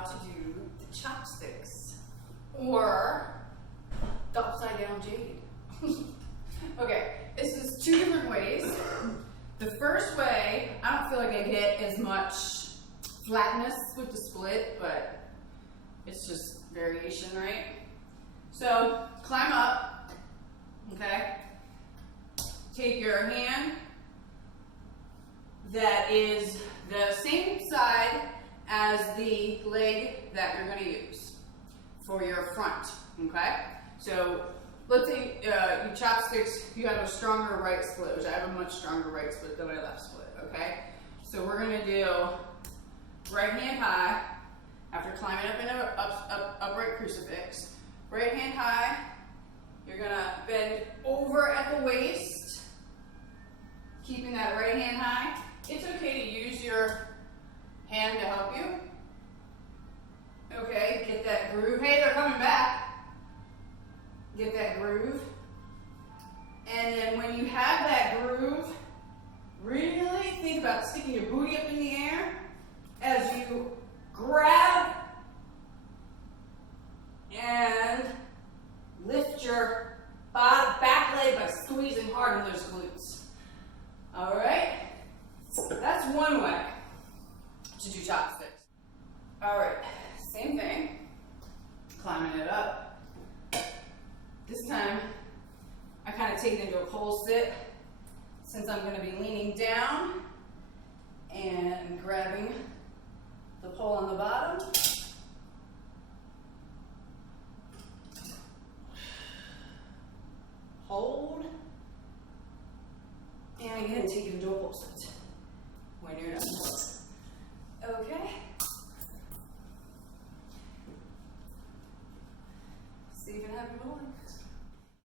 how to do the chopsticks or the upside down Jade. Okay, this is two different ways. The first way, I don't feel like I get as much flatness with the split, but it's just variation, right? So climb up, okay? Take your hand that is the same side as the leg that you're going to use for your front, okay? So let's say you chopsticks, you have a stronger right split, which I have a much stronger right split than my left split, okay? So we're going to do right hand high after climbing up in an upright crucifix. Right hand high, you're going to bend over at the waist, keeping that right hand high. It's okay to use your hand to help you. Okay, get that groove. Hey, they're coming back. Get that groove. And then when you have that groove, really think about sticking your booty up in the air as you grab and lift your back leg by squeezing hard in those glutes. All right? That's one way to do chopsticks. All right, same thing. Climbing it up. This time, I kind of take it into a pole sit since I'm going to be leaning down and grabbing the pole on the bottom. Hold. And again, take it into a pole sit when you're done. Okay. Safe and happy bowling.